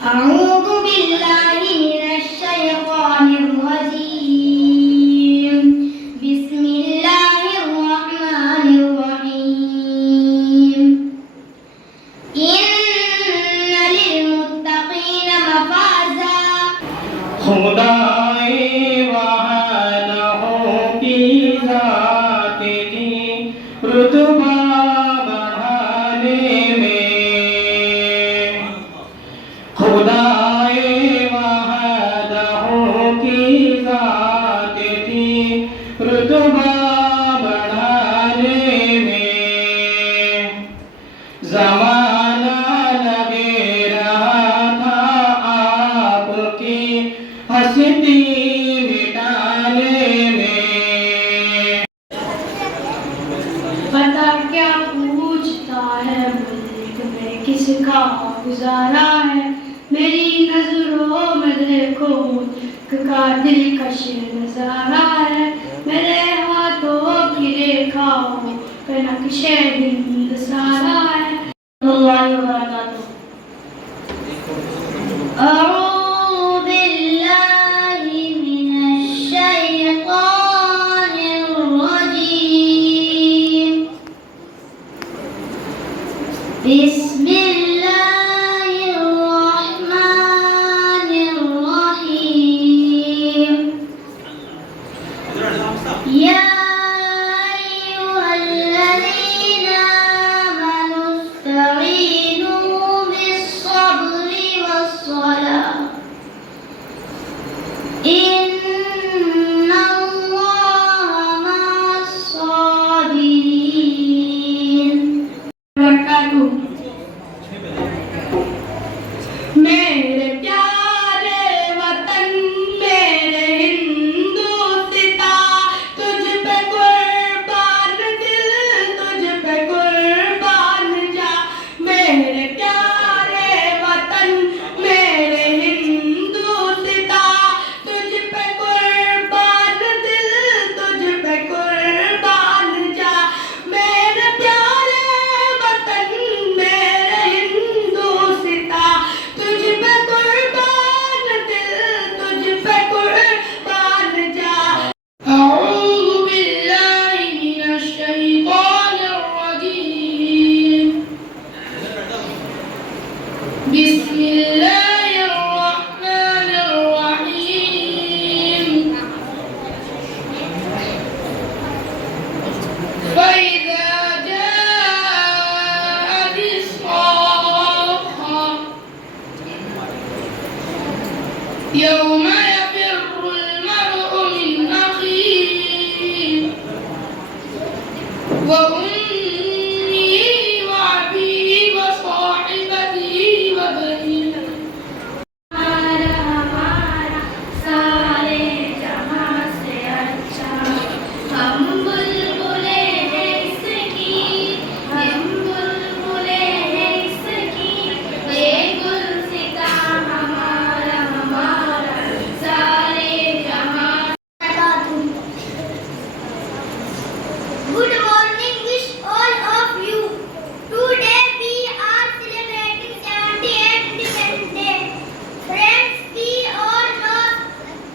أعوذ بالله من الشيطان الرجيم بسم الله الرحمن الرحيم إن للمتقين مفازا खुदाए वहादों की ज़ात की रुतबा बढ़ाने में खुदाए वहादों की ज़ात की रुतबा बढ़ाने में ज़माना लगे रहा था आपकी हस्ती मिटाने में। पता क्या पूछता है मुल्क में किसका गुजारा है, मेरी नजरों में देखो मुल्क का दिलकश नजारा है, मेरे हाथों की रेखाओं पे नक्शे हिंद सारा है। أعوذ بالله من الشيطان الرجيم بسم الله الرحمن الرحيم يا أيها الذين آمنوا استعينوا بالصبر والصلاة إن الله مع الصابرين. मेरे प्यारे वतन मेरे हिंदुस्तान तुझ पे कुर्बान दिल तुझ पे कुर्बान जा, मेरे प्यारे वतन मेरे हिंदुस्तान तुझ पे कुर्बान दिल तुझ पे कुर्बान जा, मेरे प्यारे वतन मेरे हिंदुस्तान तुझ पे कुर्बान दिल तुझ पे कुर्बान जा। أعوذ بالله من الشيطان الرجيم بسم الله الرحمن الرحيم فإذا جاءت الصاخة يوم يفر المرء من أخيه وأمه وأبيه وصاحبته وبنيه हमारा सारे जहां से अच्छा हम बुलबुले हैं इसकी, हम बुलबुले हैं इसकी, ये गुलसिता हमारा सारे जहां। Good morning, wish all of you. Today we are celebrating 78th Independence Day. Friends, we all know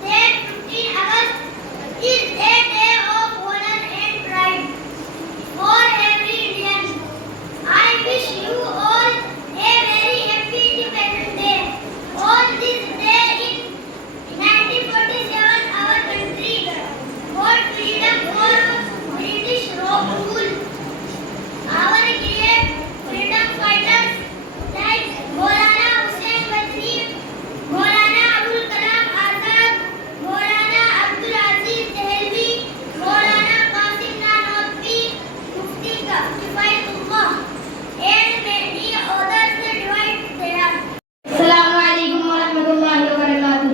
that 15 August is a day of honor and pride for every Indian. I wish you all a very happy Independence Day. On this day in 1947, our country got freedom from British rule. Our great freedom fighters like Maulana Hussain Badri, Maulana Abul Kalam Azad, Maulana Abdul Aziz Dehlvi, Maulana Qasim Nanotvi, Mufti Kifayatullah, and many others died there. Assalamu alaikum wa rahmatullahi wa barakatuh.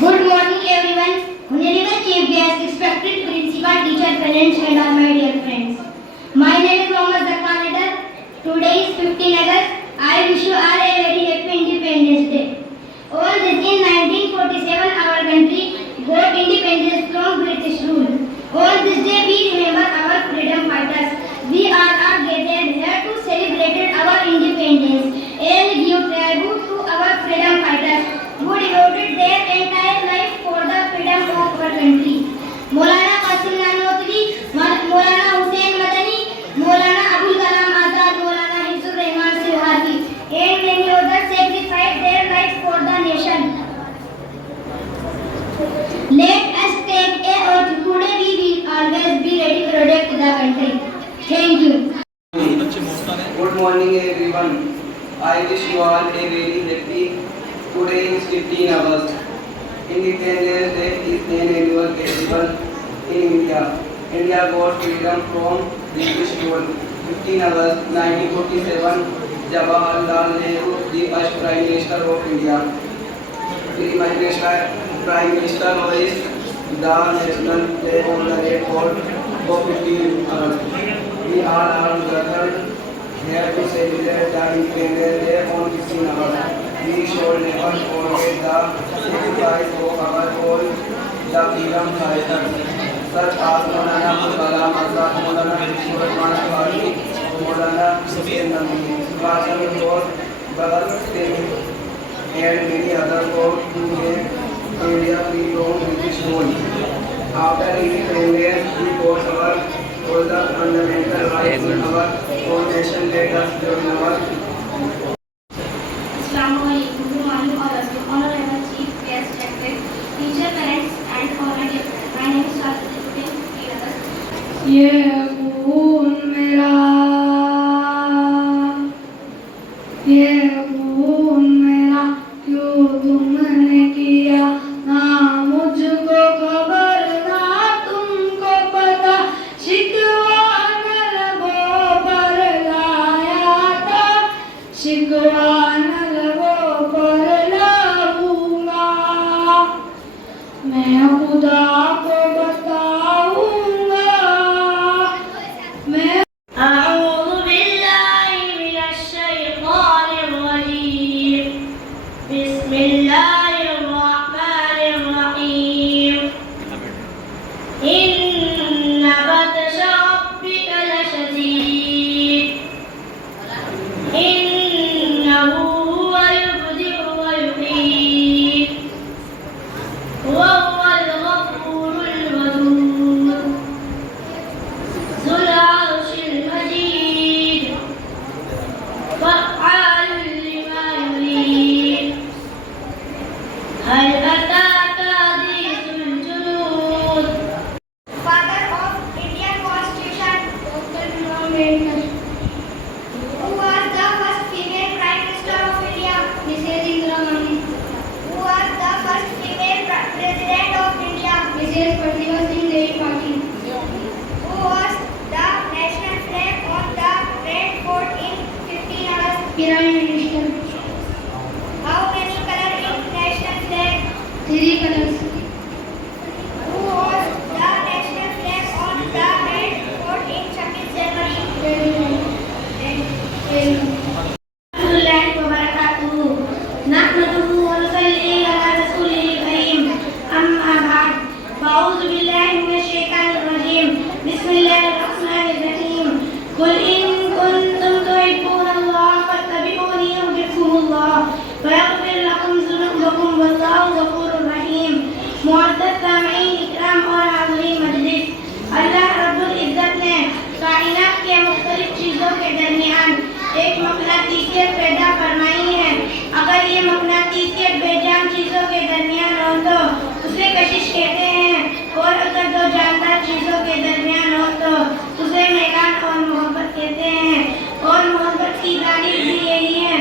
Good morning everyone. Honorable Chief Guest, respected principal, teacher, parents and all my dear friends. My name is Mohammad Zakwan Haidar. Today is 15 August. I wish you all a very happy Independence Day. On this in 1947 our country got independence from British rule. On this day we remember our freedom fighters. We are all gathered here to celebrate our independence and give tribute to our sacrifice for the nation. Let us take a oath. Today we will always be ready to protect the country. Thank you. Good morning everyone. I wish you all a very happy. Today is 15 August. Independence Day is an annual festival in India. India got freedom from British rule. 15 August 1947, Jawaharlal Nehru, the first Prime Minister of India. Prime Minister hoists the national flag on the red fort of 15 August. We all are gathered here to celebrate the Independence Day on 15 August. We should never forget the sacrifice of our all the freedom fighters, such as Maulana Abul Kalam Azad, Maulana Rahman Bhatti, Maulana Hussain Naqvi, Subhash Chandra Bose, Bhagat Singh, and many others who made India free from British rule. After independence, we got all the fundamental rights in our own nation. Let us join our Assalamualaikum. Good morning, all of you. Honorable Chief Guest, teacher, parents, and honored guests. My name is Saraswati. ये खून मेरा, ये खून मेरा क्यों तुमने किया, ना मुझको खबर ना तुमको पता, शिकवा न लबों पर लाया था, शिकवा न लबों पर लाऊंगा, मैं खुदा को बताऊंगा, मैं أعوذ بالله من الشيطان الرجيم. بسم الله الرحمن الرحيم. إن بطش ربك لشديد. إنه هو يبدئ ويعيد. وهو الغفور الودود. ذو العرش المجيد. فعال لما يريد. هل أتاك حديث الجنود. Father of Indian Constitution, Dr. B.R. Ambedkar. Who was the first female Prime Minister of India? Mrs. Indira Gandhi. Who was the first female President of India? Mrs. Pratibha Singh Devi Patil. Who was the national flag on the Red Fort in 15 August? Prime Minister. How many colors in national flag? 3 colors. Who was the national flag on the Red Fort in 26 January? Warahmatullahi wabarakatuh. Nahmaduhu wa nusalli ala rasulihil karim. Amma ba'd. A'udzu billahi minasy syaithanir rajim. Bismillahirrahmanirrahim. Qul in kuntum tuhibbunallaha fattabi'uni yuhibbukumullah wa yaghfir lakum dhunubakum wallahu ghafurur rahim. मुअज़्ज़ज़ सामीईन इकराम और हाज़रीन मजलिस, अल्लाह रब्बुल इज़्ज़त ने कायनात के मुख्तलिफ चीज़ों के दरमियान एक मक़नातीसियत पैदा फरमाई है। अगर ये मक़नातीसियत बेजान चीज़ों के दरमियान हो तो उसे कशिश कहते हैं, और अगर दो जानदार चीज़ों के दरमियान हो तो उसे मैलान और मोहब्बत कहते हैं। और मोहब्बत की तारीफ भी यही है,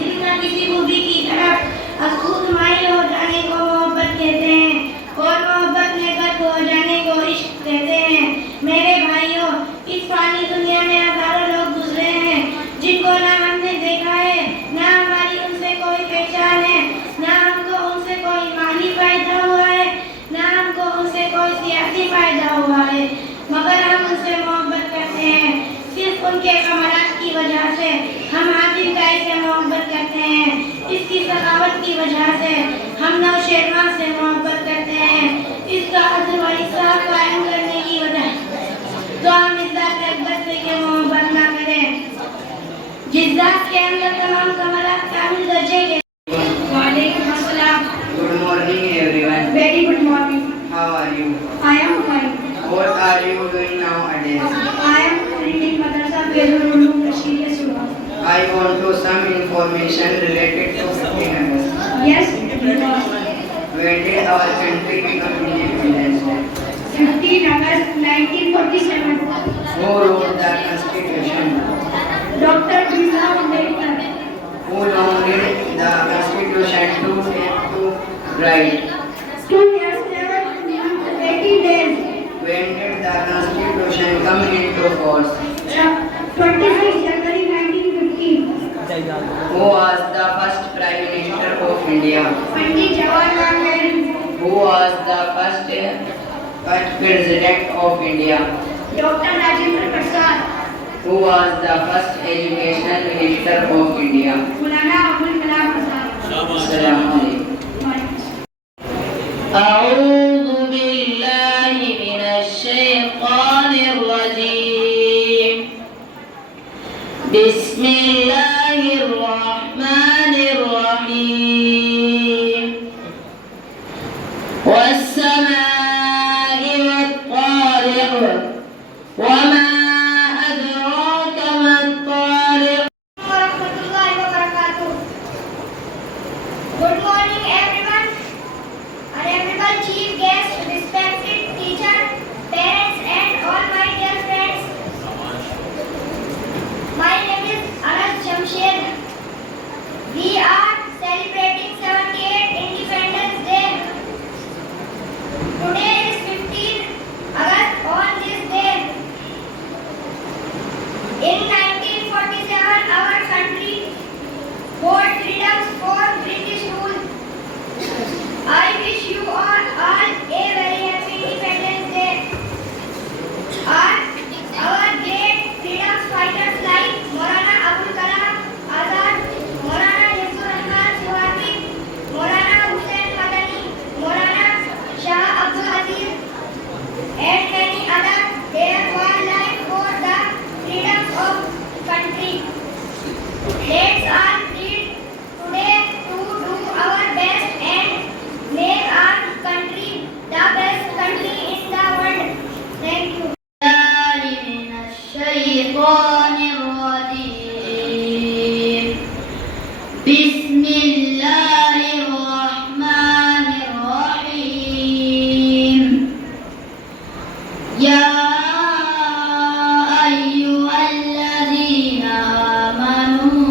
जितना किसी खूबी की तरफ खुद माइल हो जाने को मोहब्बत कहते हैं, और मोहब्बत में गर्क हो जाने को इश्क कहते हैं। मेरे भाइयों, इस फानी दुनिया में हजारों लोग गुजरे हैं जिनको ना हमने देखा है, ना हमारी उनसे कोई पहचान है, ना हमको उनसे कोई माली फायदा हुआ है, ना हमको उनसे कोई सियासी फायदा हुआ है, मगर हम उनसे मोहब्बत करते हैं। सिर्फ उनके कमालात की वजह से हम हाजिर गाय से मोहब्बत करते हैं, इसकी सखावत की वजह से हम नौशेरवान से मोहब्बत करते हैं, इसका अदल व इंसाफ कायम करने की वजह तो हम इस ज़ात अकबर से के मोहब्बत ना करें जिस ज़ात के अंदर तमाम कमालात कामिल दर्जे के। वालेकुम अस्सलाम। Good morning everyone. Very good morning. How are you? I am fine. What are you doing nowadays? I am reading Madrasa Fezul Ulum Rashidiyya Surah. I want to some information related to 15 August. When did our country become independent? 15 August 1947. Who wrote the Constitution? Dr. Bhimrao Ambedkar. Who long did the Constitution take to write? 2 years, 7 months, 80 days. When did the Constitution come into force? 26 January 1950. Who was the first Prime Minister of India? Pandit Jawaharlal Nehru. Who was the first President of India? Dr. Rajendra Prasad. Who was the first Education Minister of India? Maulana Abul Kalam Azad. Assalamu alaikum. أعوذ بالله من الشيطان الرجيم بسم الله الرحمن الرحيم والسماء والطارق وما أدراك ما الطارق warahmatullahi wabarakatuh. Good morning, everyone. Honorable Chief Guest, respected teacher, parents, and all my dear friends. My name is Anas Jamshed. We are celebrating 78th Independence Day. Today is 15 August. On this day, in 1947, our country fought freedom for British rule. I wish you all a very happy Independence Day. Our great freedom fighters like Maulana Abul Kalam Azad, Maulana Yusuf Rahman Suhati, Maulana Hussain Madani, Maulana Shah Abdul Aziz, and many others, their whole life for the freedom of country. Let's all read today to do our best and make our country the best country in the world. Thank you. من الشيطان الرجيم بسم الله الرحمن الرحيم يا أيها الذين آمنوا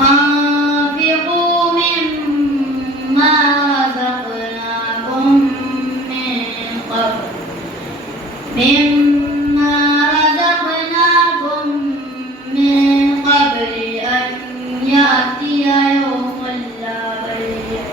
أنفقوا مما رزقناكم من قبل أن يأتي يوم لا بيع